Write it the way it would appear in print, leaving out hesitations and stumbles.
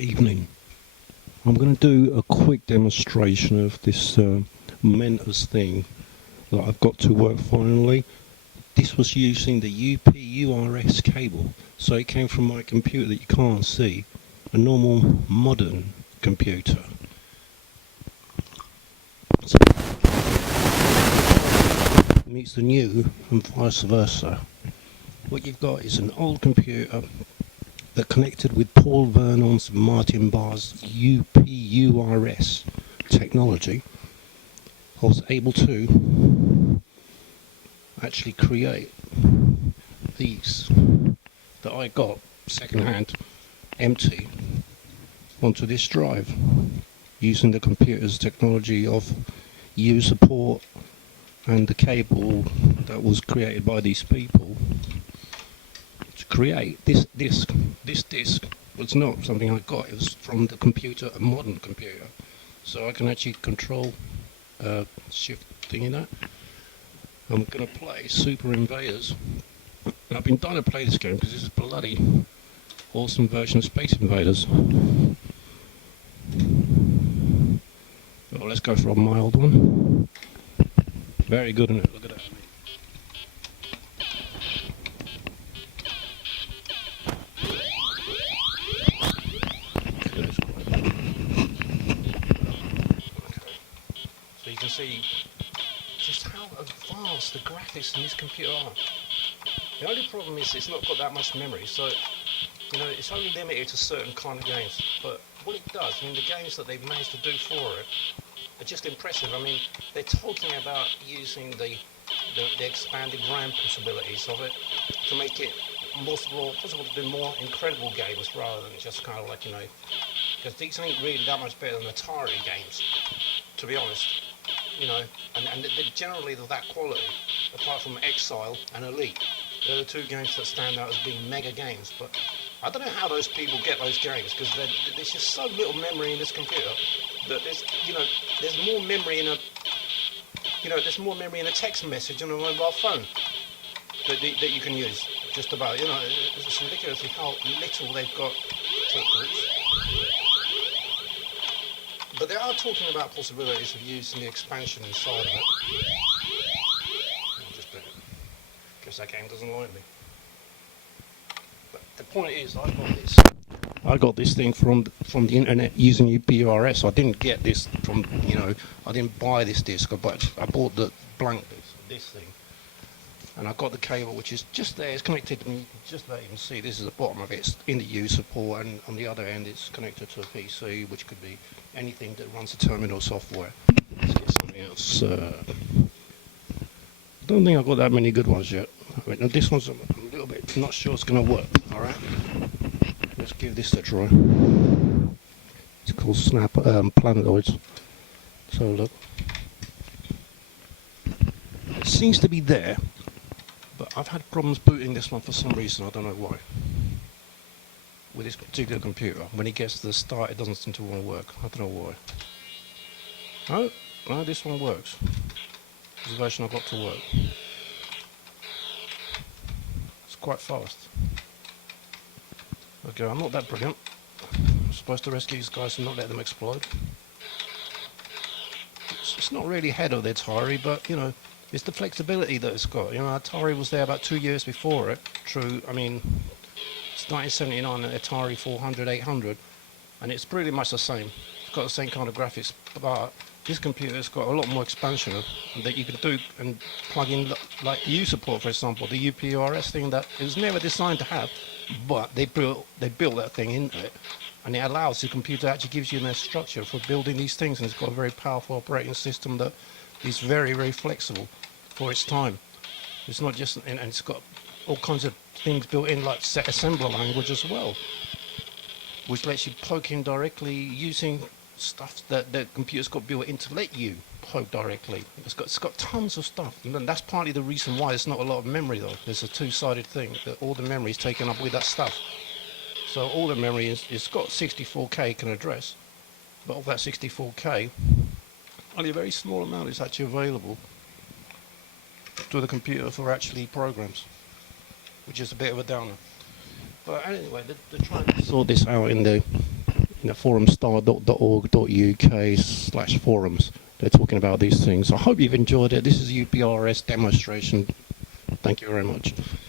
Evening. I'm going to do a quick demonstration of this Mentos thing that I've got to work finally. This was using the UPURS cable, so it came from my computer that you can't see, a normal modern computer. So meets the new and vice versa. What you've got is an old computer that connected with Paul Vernon's and Martin Barr's UPURS technology. I was able to actually create these that I got secondhand, empty, onto this drive using the computer's technology of user support and the cable that was created by these people to create this disc. This disc was not something I got, it was from the computer, a modern computer. So I can actually control shift thing in that. I'm going to play Super Invaders. I've been dying to play this game because it's a bloody awesome version of Space Invaders. Oh, let's go for a mild one. Very good, isn't it? Look at that. So you can see just how advanced the graphics in this computer are. The only problem is it's not got that much memory, so you know it's only limited to certain kind of games. But what it does, I mean, the games that they've managed to do for it are just impressive. I mean, they're talking about using the expanded RAM possibilities of it to make it possible to do more incredible games rather than just kind of like, you know, because these ain't really that much better than Atari games, to be honest. You know, and they're generally that quality, apart from Exile and Elite. They're the two games that stand out as being mega games, but I don't know how those people get those games, because there's just so little memory in this computer that there's more memory in a text message on a mobile phone that you can use, just about. You know, it's just ridiculous how little they've got to. But they are talking about possibilities of using the expansion inside of it. I'll just do it. Guess that game doesn't like me. But the point is, I got this thing from the internet using UPRS. I didn't get this from, I didn't buy this disc. I bought the blank disc, this thing. And I got the cable, which is just there. It's connected, and you can just there you can see this is the bottom of it. It's in the user support, and on the other end, it's connected to a PC, which could be anything that runs the terminal software. Let's get something else. I don't think I've got that many good ones yet. Now this one's a little bit not sure it's going to work. All right, let's give this a try. It's called Snap Planetoids. So look, it seems to be there. But I've had problems booting this one for some reason, I don't know why. With this particular computer, when it gets to the start, it doesn't seem to want to work. I don't know why. No, this one works. This is the version I've got to work. It's quite fast. Okay, I'm not that brilliant. I'm supposed to rescue these guys and not let them explode. It's not really ahead of the Atari, but it's the flexibility that it's got. Atari was there about 2 years before it. True, I mean, it's 1979 at Atari 400, 800, and it's pretty much the same. It's got the same kind of graphics, but this computer's got a lot more expansion that you can do and plug in, like the user support, for example, the UPRS thing that it was never designed to have, but they built that thing into it, and it allows the computer, actually gives you a structure for building these things, and it's got a very powerful operating system that is very, very flexible for its time. It's not just, and it's got all kinds of things built in, like set assembler language as well, which lets you poke in directly using stuff that the computer's got built in to let you poke directly. It's got tons of stuff, and that's partly the reason why there's not a lot of memory though. There's a two-sided thing, that all the memory is taken up with that stuff. So all the memory it's got 64K can address, but of that 64K, only a very small amount is actually available to the computer for actually programs, which is a bit of a downer. But anyway, they're trying to sort this out in the forumstar.org.uk/forums. They're talking about these things. I hope you've enjoyed it. This is UPRS demonstration. Thank you very much.